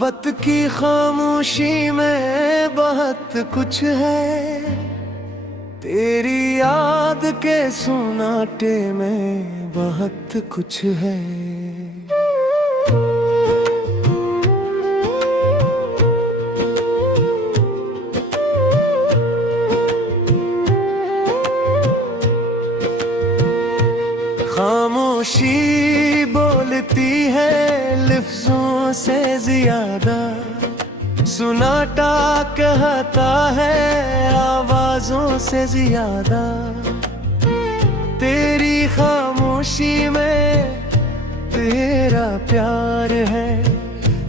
मोहब्बत की खामोशी में बहुत कुछ है, तेरी याद के सुनाटे में बहुत कुछ है। खामोशी बोलती है लफ्जों से ज्यादा, सुनाटा कहता है आवाजों से ज्यादा। तेरी खामोशी में तेरा प्यार है,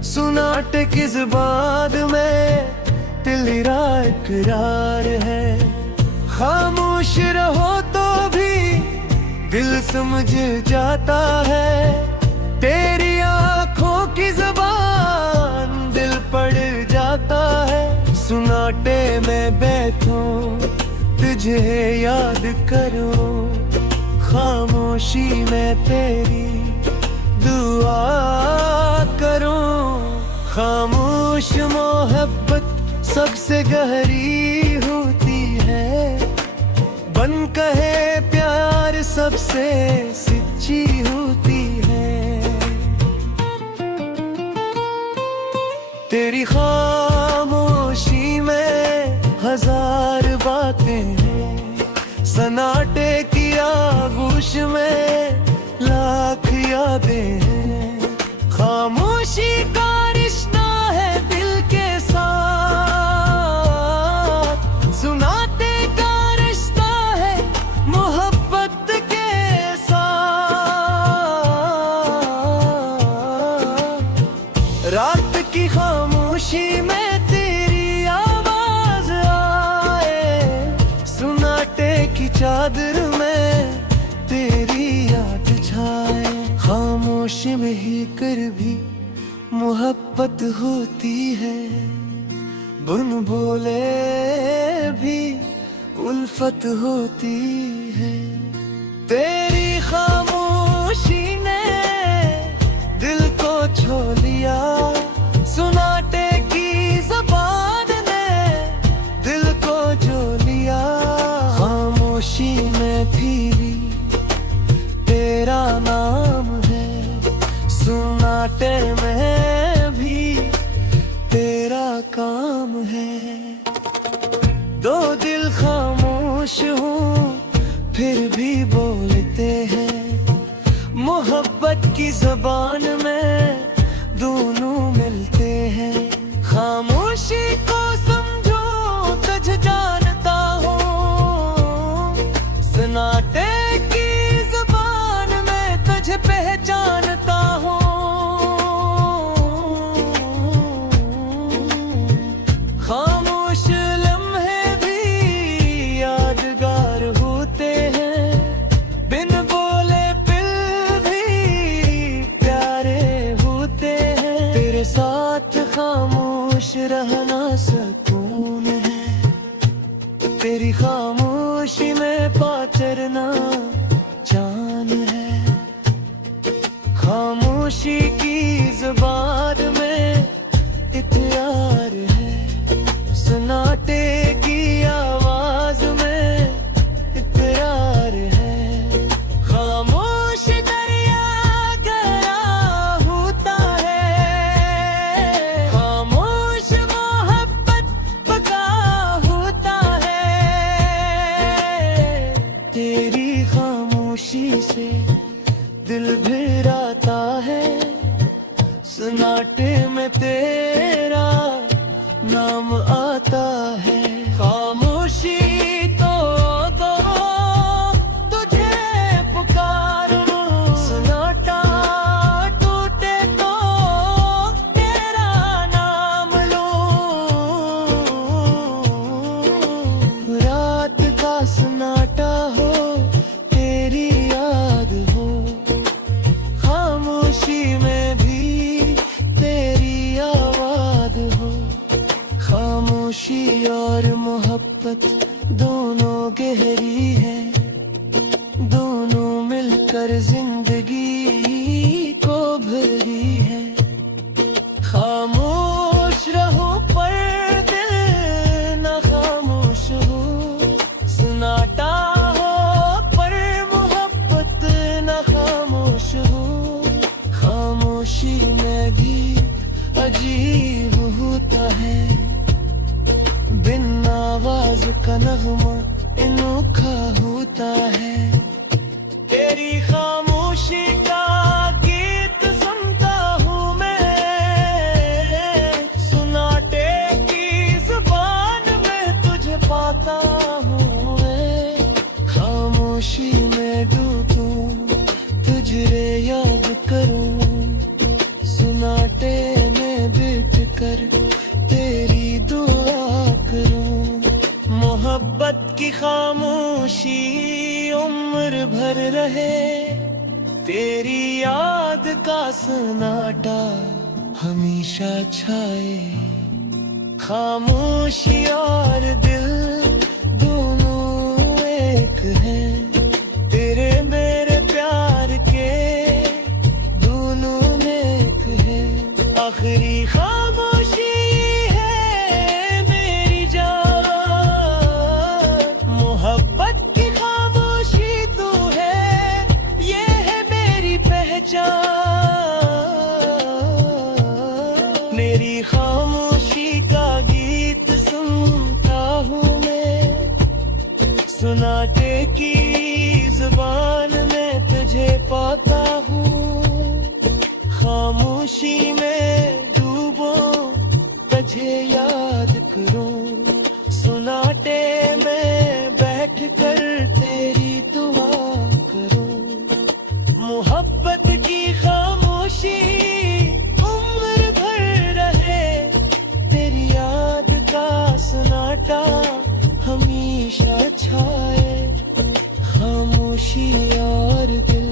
सुनाटे की जुबान में तेरा इकरार है। खामोश रहो तो भी दिल समझ जाता है, तेरी आंखों की जुबान दिल पढ़ जाता है। सुनाटे में बैठूं तुझे याद करूं, खामोशी में तेरी दुआ करूं। खामोश मोहब्बत सबसे गहरी होती है, बन कहे प्यार सबसे सच्ची होती है। तेरी खामोशी में हजार बातें हैं, सन्नाटे की आगोश में लाख यादें हैं। खामोशी का रिश्ता है दिल के साथ, सुनाटे का रिश्ता है मोहब्बत के साथ। रात की खामोशी में तेरी आवाज आए, सुनाटे की चादर में तेरी याद छाए। खामोशी में ही कर भी मोहब्बत होती है, बिन बोले भी उल्फत होती है। तेरी खामोशी ने दिल को छू लिया, सुनाटे की ज़बान ने दिल को जो लिया। खामोशी में फिर तेरा नाम है, सुनाटे में भी तेरा काम है। दो दिल खामोश हूँ फिर भी बोलते हैं, मोहब्बत की ज़बान में दोनों मिलते हैं। खामोशी को समझो तुझ जानता हूँ, सन्नाटे की ज़बान में तुझे पहचानता हूँ। खामोश लम्हे भी यादगार होते हैं, बिन बोले पिल भी प्यारे होते हैं। तेरे साथ खामोश रहना सुकून है, तेरी खामोशी में पा चरना जान है। खामोशी की जुबान में इतरार है, सन्नाटे की आवाज में इकरार है। खामोश दरिया गहरा होता है, खामोश मोहब्बत पका होता है। तेरी खामोशी से दिल भर आता है, सन्नाटे में तेरा नाम आता है। खामोशी तो दो तुझे पुकारूं, सन्नाटा टूटे तो तेरा नाम लूं। रात का सन्नाटा हो तेरी याद हो, खामोशी में भी तेरी आवाज हो। खामोशी और मोहब्बत दोनों गहरी है, दोनों मिलकर जिंदगी को भरी है। खामोश होता है। तेरी खामोशी का गीत सुनता हूँ मैं, सुनाटे की जुबान में तुझे पाता हूँ मैं। खामोशी में डूबूं, तुझे याद करूं, सुनाटे में बैठ कर तेरी दुआ करूं। मोहब्बत की खामोशी उम्र भर रहे, तेरी याद का सन्नाटा हमेशा छाए। खामोशी और दिल दोनों एक हैं, तेरे मेरे प्यार के दोनों में एक है। आखिरी खामोशी है मेरी जान, मोहब्बत की खामोशी तू है, ये है मेरी पहचान। मेरी खामोशी का गीत सुनता हूँ मैं, सुनाटे की जुबान में तुझे पाता हूँ। खामोशी में डूबो, तुझे याद करूं, सुनाटे में बैठ कर तेरी दुआ करूं। मोहब्बत की खामोशी उम्र भर रहे, तेरी याद का सन्नाटा हमेशा छाए। खामोशी और दिल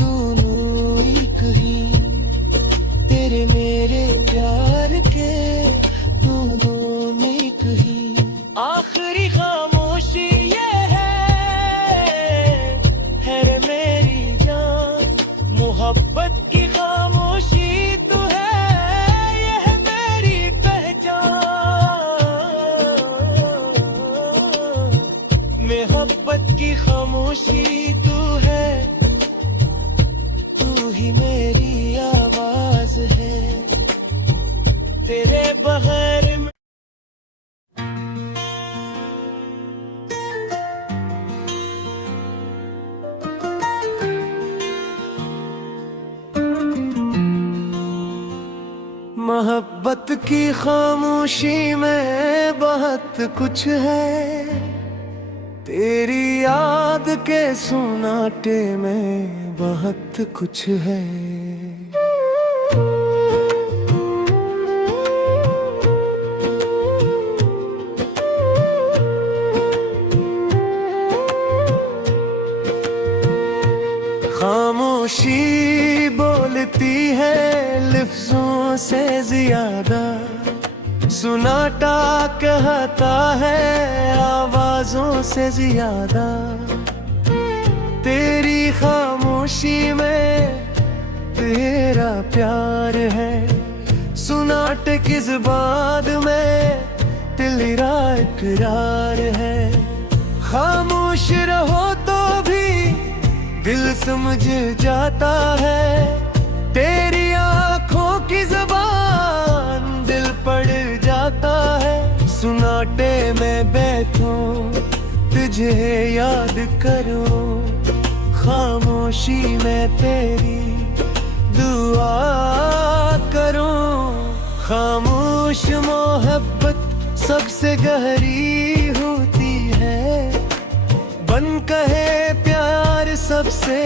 दोनों एक ही, तेरे मेरे प्यार के दोनों एक ही। आखिरी खामोशी ये है रे मेरी जान, मोहब्बत की खामोशी तू है, ये है मेरी पहचान। मोहब्बत की खामोशी तू है, तू ही मेरी आवाज है, तेरे बगैर मोहब्बत की खामोशी में बहुत कुछ है, तेरी याद के सुनाटे में बहुत कुछ है। खामोशी बोलती है लफ्जों से ज्यादा, सुनाटा कहता है आवाजों से ज्यादा। तेरी खामोशी में तेरा प्यार है, सुनाटे की जुबान में तेरा इकरार है। खामोश रहो तो भी दिल समझ जाता है, तेरी आंखों की जुबान दिल पड़ जाता है। सुनाटे में बैठूं, तुझे याद करूं, खामोशी में तेरी दुआ करूं। खामोश मोहब्बत सबसे गहरी होती है, बन कहे प्यार सबसे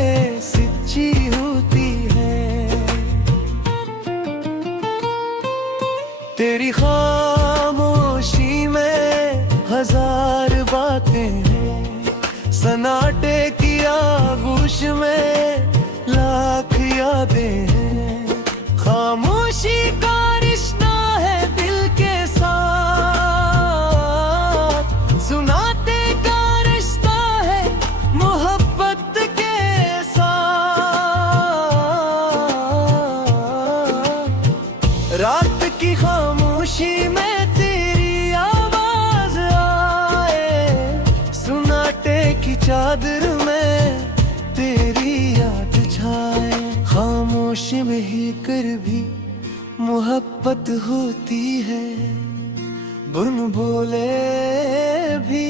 सच्ची होती है। तेरी खामोशी में हजार बातें हैं, सन्नाटे की आगोश में लाख यादें हैं। खामोशी का रिश्ता है दिल के साथ, सुनाटे का रिश्ता है मोहब्बत के साथ। रात की खामोशी में तेरी आवाज आए, सुनाटे की चादर में तेरी याद छाए। खामोश में ही कर भी मोहब्बत होती है, बुन बोले भी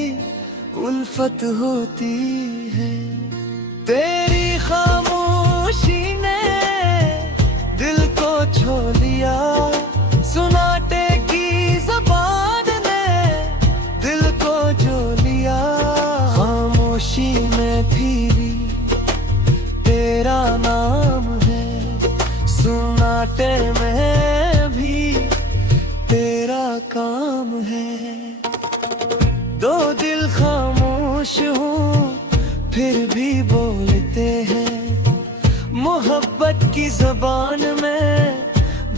उल्फत होती है। तेरी खामोशी ने दिल को छू लिया, सुनाटे की ज़बान ने दिल को जो लिया। खामोशी में भी तेरा नाम है, सुनाटे में भी तेरा काम है। दो दिल खामोश हूँ फिर भी बोलते हैं, मोहब्बत की ज़बान में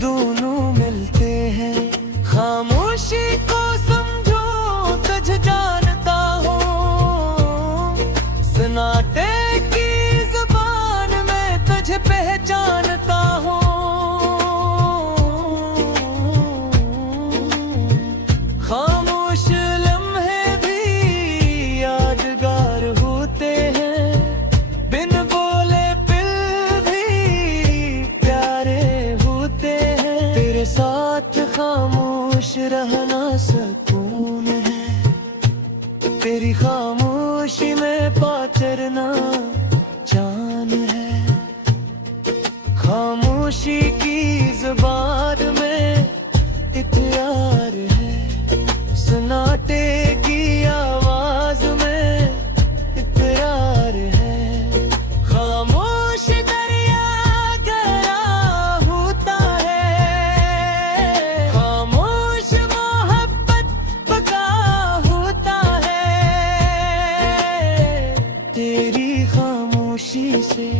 दोनों मिलते हैं। खामोशी को समझो तुझ जानता हूँ, सन्नाटे की ज़बान में तुझे पहचानता हूँ। खामोश लम्हे भी यादगार होते हैं, बिन बोले पिल भी प्यारे होते हैं। तेरे साथ खामोश रहना सुकून है, तेरी खामोशी में पा चरना जान है। खामोशी की ज़बान में इतरार है, सन्नाटे की आवाज में इतरार है। खामोश दरिया गहरा होता है, खामोश मोहब्बत पका होता है। तेरी खामोशी से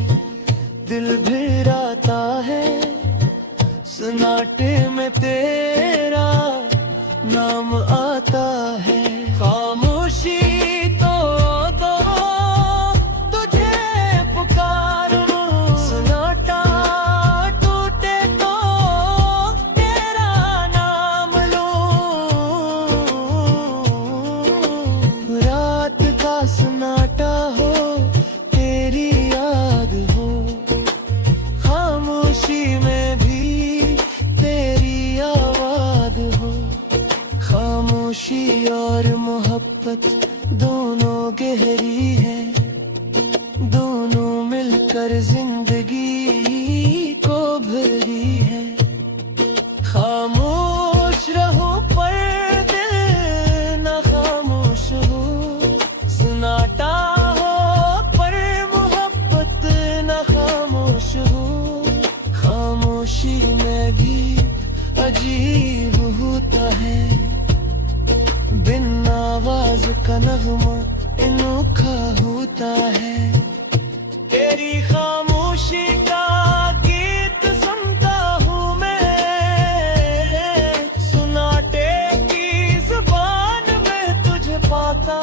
दिल भी आता है, सन्नाटे में तेरा नाम आता है। खामोशी तो दो तुझे पुकारूं, सन्नाटा टूटे तो तेरा नाम लूं। रात का सन्नाटा हो तेरी याद हो, खामोशी में भी तेरी आवाज़ हो। खामोशी और मोहब्बत दोनों गहरी है, दोनों मिलकर जिंदगी को भरी है। खामोश रहो पर दिल न खामोश हो, सन्नाटा हो पर मोहब्बत न खामोश हो। खामोशी में भी अजीब होता है, बिन आवाज का नगमा अनोखा होता है। तेरी खामोशी का गीत सुनता हूँ मैं, सन्नाटे की ज़बान में तुझे पाता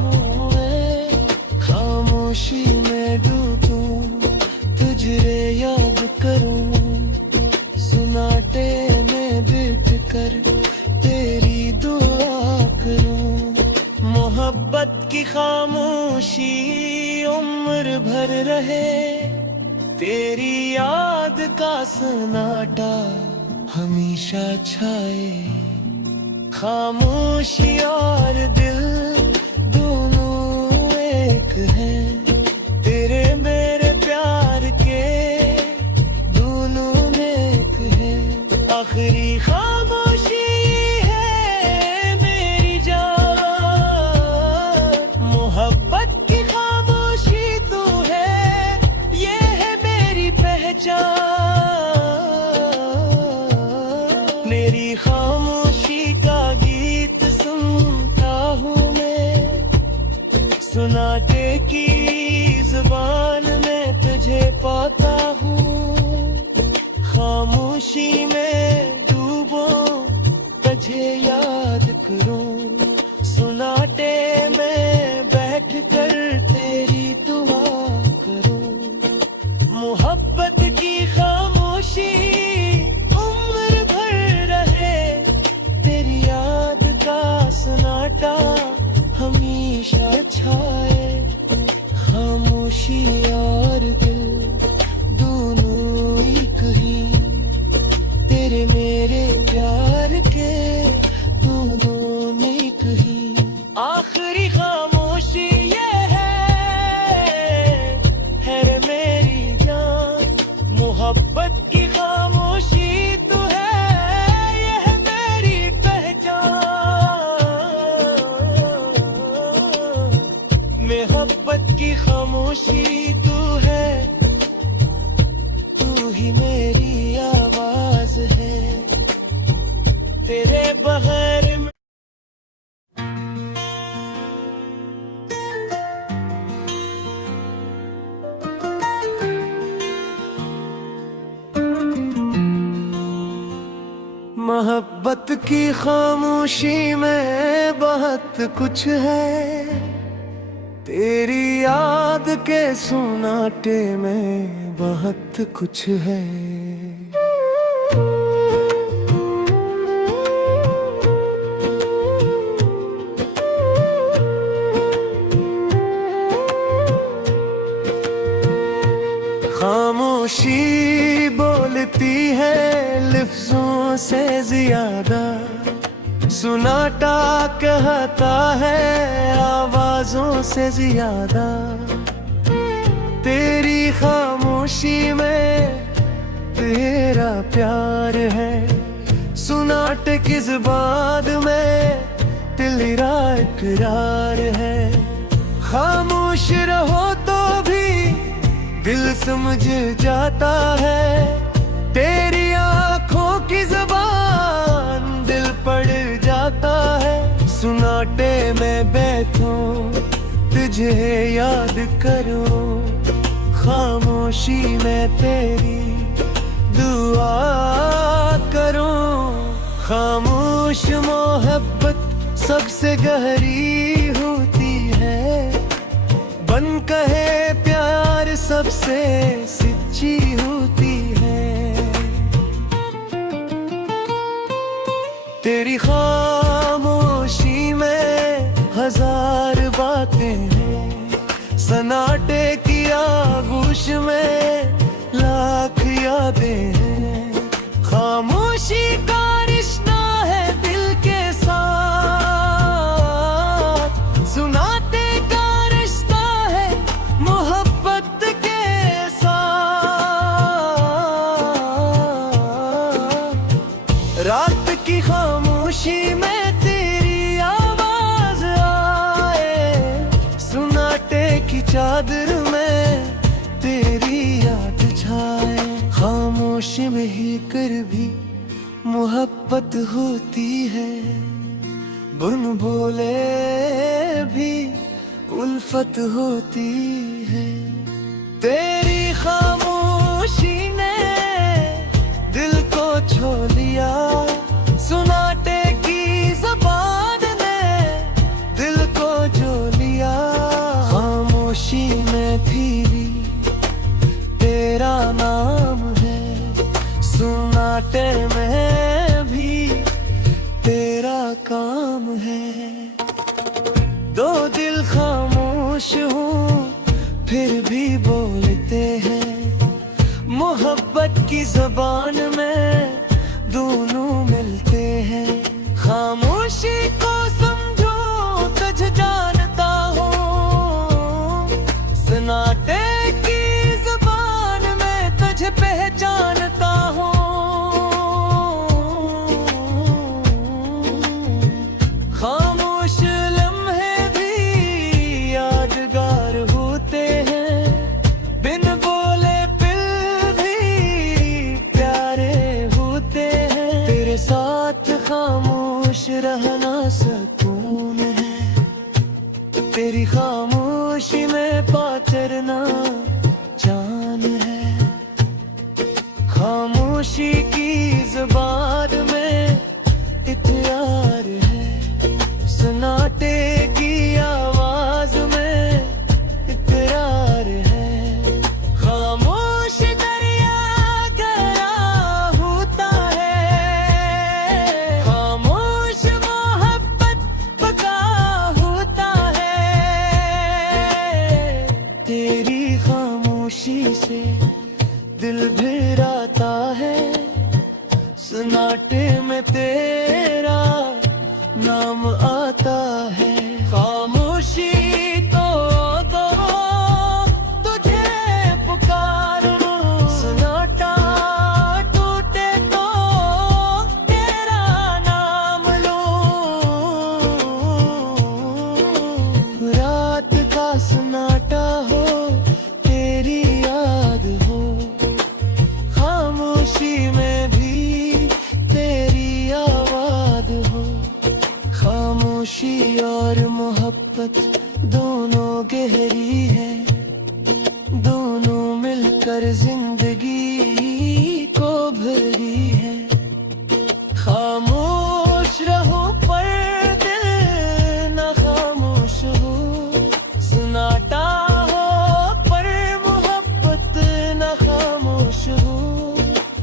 हूँ मैं। खामोशी में डूबूं तुझे याद करूँ, सन्नाटे में बैठ कर तेरी दुआ करूं। मोहब्बत की खामोशी उम्र भर रहे, तेरी याद का सन्नाटा हमेशा छाए। खामोशी और दिल दोनों एक हैं, तेरे मेरे प्यार के दोनों नेक हैं। आखिरी खामोशी है मेरी जान, मोहब्बत की खामोशी तू है, ये है मेरी पहचान। मेरी खामोशी का गीत सुनता हूँ मैं, सन्नाटे की ज़बान में तुझे पाता हूँ। खामोशी में डूबो तुझे याद करूं, सन्नाटे में बैठ कर तेरी दुआ करूं। मोहब्बत की खामोशी उम्र भर रहे, तेरी याद का सन्नाटा हमेशा छाए। खामोशी और दिल दोनों एक ही, तेरे मेरे प्यार के दोनों नेक ही। आखिरी खामोशी खामोशी तू है, तू ही मेरी आवाज है, तेरे बगैर मोहब्बत की खामोशी में बहुत कुछ है, तेरी याद के सुनाटे में बहुत कुछ है। खामोशी बोलती है लफ्जों से ज्यादा, सुनाटा कहता है आवाजों से ज्यादा। तेरी खामोशी में तेरा प्यार है, सुनाटे की जुबान में तेरा इकरार है। खामोश रहो तो भी दिल समझ जाता है, तेरी आंखों की ज़बान दिल पढ़ जाता है। सुनाटे में बैठूं तुझे याद करूं, खामोशी में तेरी दुआ करूं। खामोश मोहब्बत सबसे गहरी होती है, बन कहे प्यार सबसे सच्ची होती है। तेरी खामोशी में हजार बातें हैं, सन्नाटे की आगोश में लाख यादें हैं। खामोशी का रिश्ता है दिल के साथ, सुनाटे का रिश्ता है मोहब्बत के साथ। रात की खामोशी में तेरी आवाज आए, सुनाटे की चादर में तेरी याद छाए। खामोशी में ही कर भी मोहब्बत होती है, बुन बोले भी उल्फत होती है। तेरी खामोशी ने दिल को छू लिया, सुनाटे की ज़बान ने दिल को जो लिया। खामोशी में फिरी तेरा नाम है, सुनाटे में भी तेरा काम है। दो दिल खामोश हूँ फिर भी बोलते हैं, मोहब्बत की ज़बान में दोनों मिलते हैं। खामोशी को समझो तुझ जानता हूँ, सन्नाटे की ज़बान में तुझ पहचानता हूँ। खामोश लम्हे भी यादगार होते हैं, बिन बोले पिल भी प्यारे होते हैं। तेरे साथ खामोश रहना सुकून है, तेरी खामोशी में पा चरना जान है। खामोशी की ज़बान में इतरार है, सन्नाटे की आवाज में इकरार है। खामोश दरिया गहरा होता है, खामोश मोहब्बत पका होता है। तेरी खामोशी से दिल भर आता है, सन्नाटे में तेरा नाम आता है। खामोशी तो दो तुझे पुकारूं, सन्नाटा टूटे तो तेरा नाम लूं। रात का सन्नाटा हो खामोशी और मोहब्बत दोनों गहरी है, दोनों मिलकर जिंदगी को भरी है। खामोश रहो पर दिल न खामोश हो, सुनाटा हो पर मोहब्बत न खामोश हो।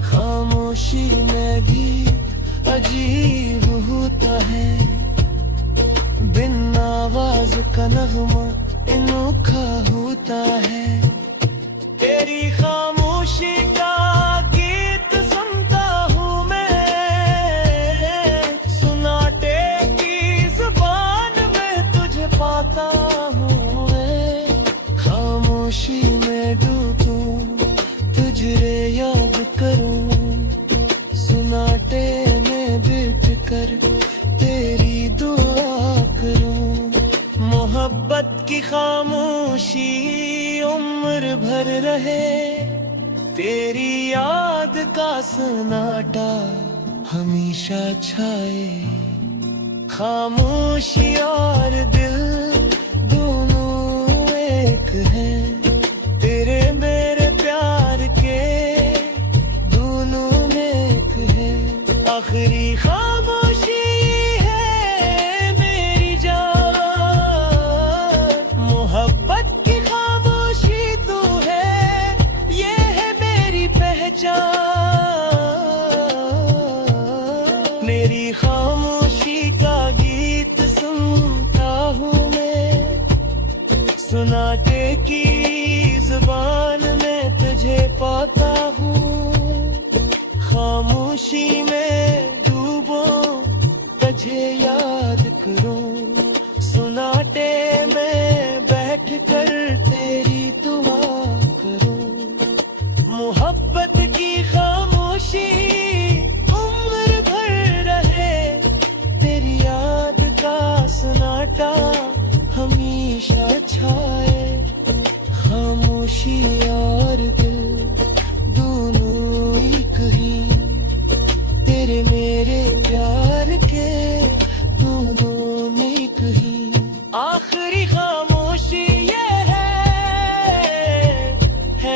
खामोशी में भी अजीब होता है, बिन आवाज का नगमा अनोखा होता है। तेरी खामोशी का गीत सुनता हूँ मैं, सुनाटे की जुबान में तुझे पाता हूँ मैं। खामोशी में डूबूं तुझे याद करूँ, सुनाटे में बैठ कर तेरी दुआ करूं। मोहब्बत की खामोशी उम्र भर रहे, तेरी याद का सन्नाटा हमेशा छाए। खामोशी और दिल दोनों एक हैं, तेरे मेरे प्यार के दोनों नेक हैं। आखिरी खामोशी है मेरी जान, मोहब्बत की खामोशी तू है, ये है मेरी पहचान। मेरी खामोशी का गीत सुनता हूँ मैं, सुनाटे की जुबान में तुझे पाता हूँ। खामोशी में डूबो तुझे याद करूं, सुनाटे में बैठ कर तेरी दुआ करूं। मोहब्बत की खामोशी उम्र भर रहे, तेरी याद का सन्नाटा हमेशा छाए। खामोशी और दिल दोनों एक ही, तेरे मेरे प्यार के दोनों नेक ही। आखिरी खामोशी ये है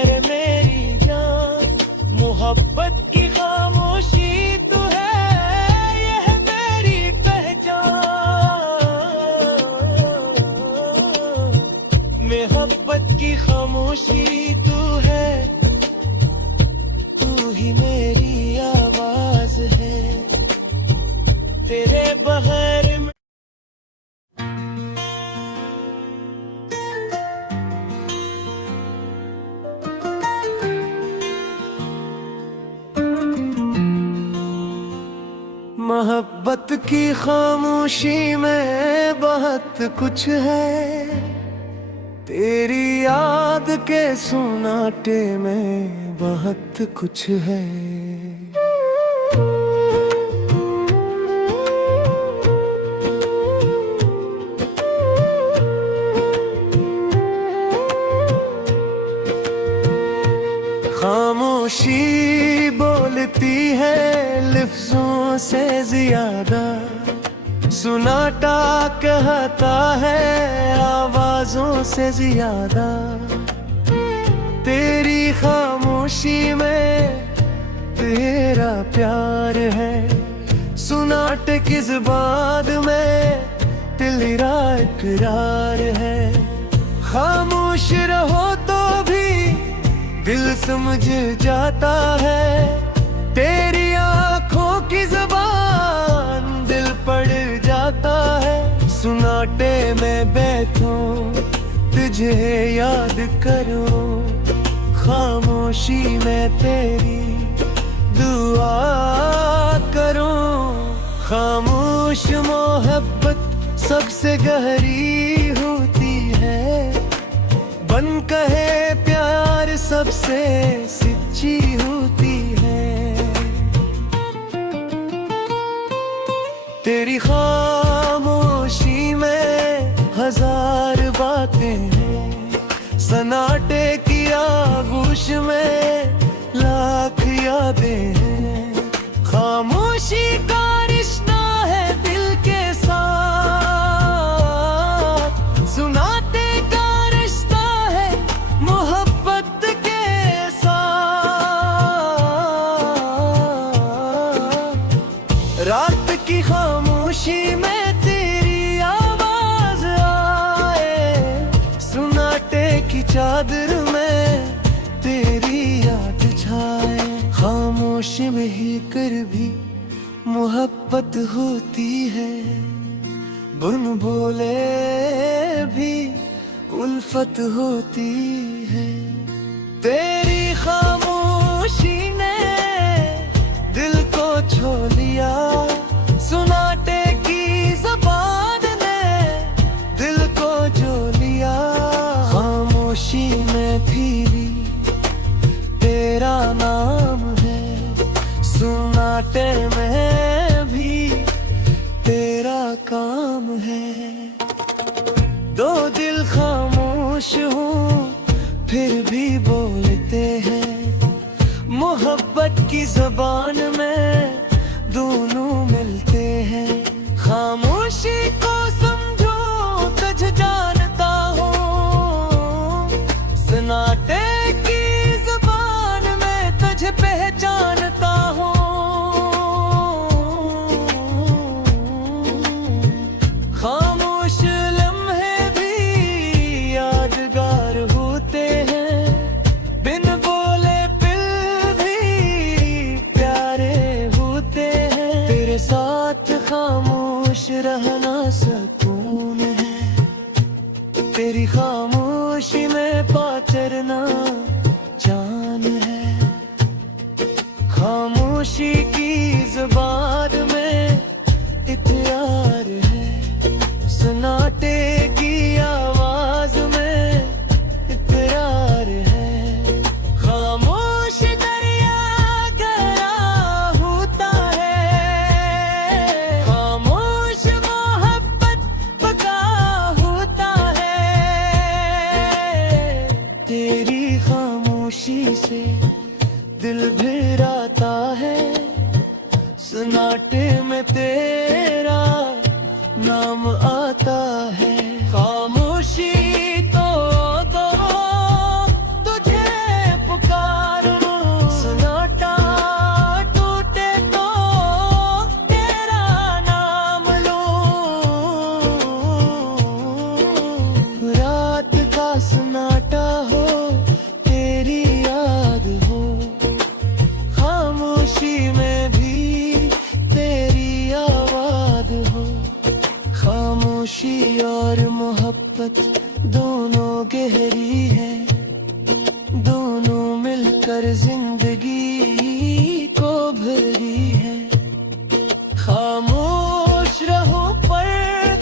रे मेरी जान, मोहब्बत की खामोशी तू है, ये है मेरी पहचान। मोहब्बत की खामोशी तू है, तू ही मेरी आवाज है, तेरे बगैर मोहब्बत की खामोशी में बहुत कुछ है, तेरी याद के सुनाटे में बहुत कुछ है। खामोशी बोलती है लफ्जों से ज्यादा, सुनाटा कहता है आवाजों से ज्यादा। तेरी खामोशी में तेरा प्यार है, सुनाटे की जुबान में तेरा इकरार है। खामोश रहो तो भी दिल समझ जाता है, तेरी आंखों की जुबान दिल पड़ जाता है। सुनाटे में बैठूं तुझे याद करूं, खामोशी में तेरी दुआ करूं। खामोश मोहब्बत सबसे गहरी होती है, बन कहे प्यार सबसे सच्ची होती है। तेरी खामोशी में हजार बातें हैं, सन्नाटे की आगोश में लाख यादें हैं। खामोशी का रिश्ता है दिल के साथ, चादर में तेरी याद छाए। खामोशी में ही कर भी मोहब्बत होती है, बिन बोले भी उल्फत होती है। तेरी खामोशी ने दिल को छू लिया, सुनाटे की ज़बान ने दिल को जो लिया। खामोशी में फिर भी तेरा नाम है, सुनाटे में भी तेरा काम है। दो दिल खामोश हूँ फिर भी बोलते हैं, मोहब्बत की ज़बान में दोनों मिलते हैं। खामोशी को समझो तुझ जानता हूँ, सन्नाटे की ज़बान में तुझे पहचानता हूँ। खामोश लम्हे भी यादगार होते हैं, बिन बोले पिल भी प्यारे होते हैं। तेरे साथ खामोश रहना सुकून है, तेरी खामोशी में पा चरना जान है। खामोशी की ज़बान में इतरार है, सन्नाटे की आवाज में इकरार है। खामोश दरिया गहरा होता है, खामोश मोहब्बत पका होता है। तेरी खामोशी से दिल भर आता है, सन्नाटे में तेरा नाम आता है। खामोशी तो दो तुझे पुकारूं, सन्नाटा टूटे तो तेरा नाम लूं। रात का सन्नाटा हो तेरी याद हो, खामोशी में भी तेरी आवाज़ हो। खामोशी और मोहब्बत दोनों गहरी है, दोनों मिलकर जिंदगी को भरी है। खामोश रहो पर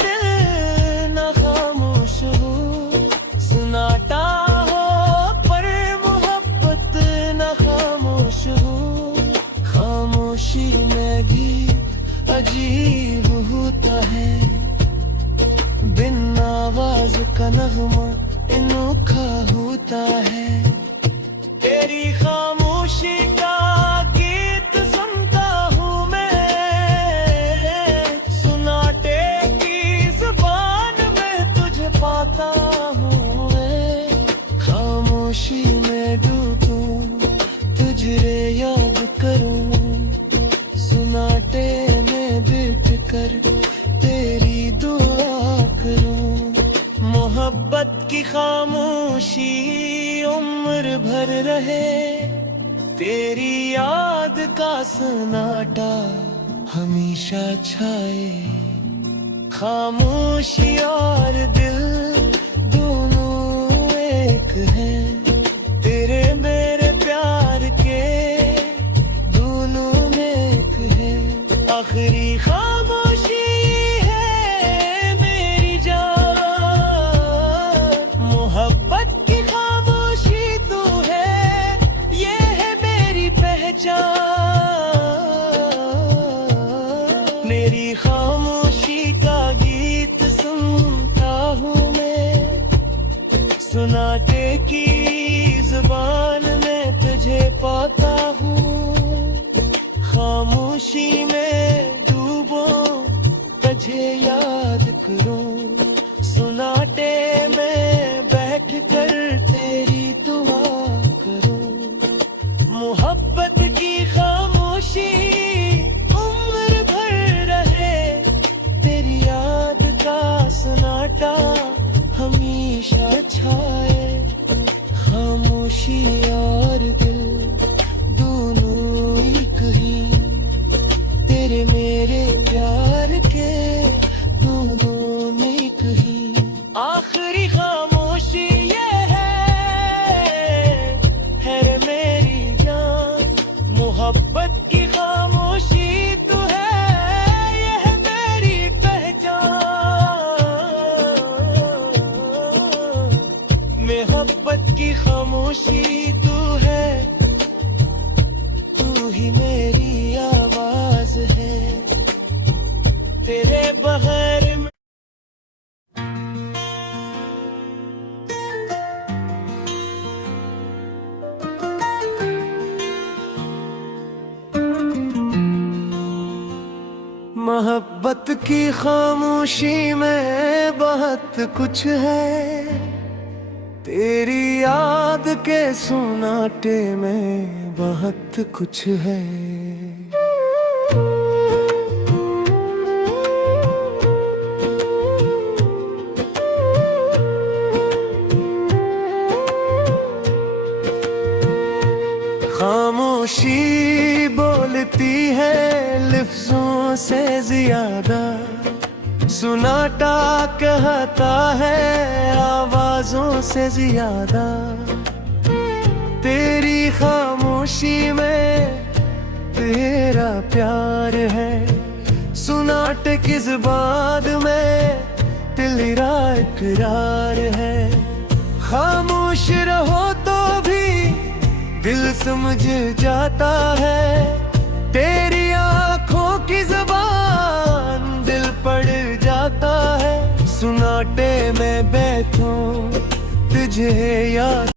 दिल न खामोश हो, सन्नाटा हो पर मोहब्बत न खामोश हो। खामोशी में भी अजीब होता है, बिन आवाज का नगमा अनोखा होता है। तेरी खामोशी का गीत सुनता हूँ मैं, सन्नाटे की ज़बान में तुझे पाता हूँ मैं। खामोशी में डूबूं तुझे याद करूँ, सन्नाटे में बैठ कर तेरी दुआ करूं। मोहब्बत की खामोशी उम्र भर रहे, तेरी याद का सन्नाटा हमेशा छाए। खामोशी और दिल दोनों एक हैं, तेरे मेरे प्यार के दोनों नेक हैं। आखिरी खामोशी है मेरी जान, मोहब्बत की खामोशी तू है, ये है मेरी पहचान। मेरी खामोशी का गीत सुनता हूँ मैं, सन्नाटे की ज़बान में तुझे पाता हूँ। खामोशी में डूबो तुझे याद करूं, सन्नाटे में बैठ कर तेरी दुआ करूं। मोहब्बत की खामोशी उम्र भर रहे, तेरी याद का सन्नाटा हमेशा छाए। खामोशी और दिल दोनों एक ही, तेरे मेरे प्यार के दोनों नेक ही। आखिरी खामोशी ये है रे मेरी जान, मोहब्बत की खामोशी तू है, ये है मेरी पहचान। मोहब्बत की खामोशी तू है, तू ही मेरी आवाज है, तेरे बगैर मोहब्बत की खामोशी में बहुत कुछ है, तेरी याद के सुनाटे में बहुत कुछ है। खामोशी बोलती है लफ्जों से ज्यादा, सुनाटा कहता है आवाजों से ज्यादा। तेरी खामोशी में तेरा प्यार है, सुनाटे की जुबान में तेरा इकरार है। खामोश रहो तो भी दिल समझ जाता है, तेरी आंखों की ज़बान दिल पड़ जाता है। सुनाटे में बैठूं तुझे याद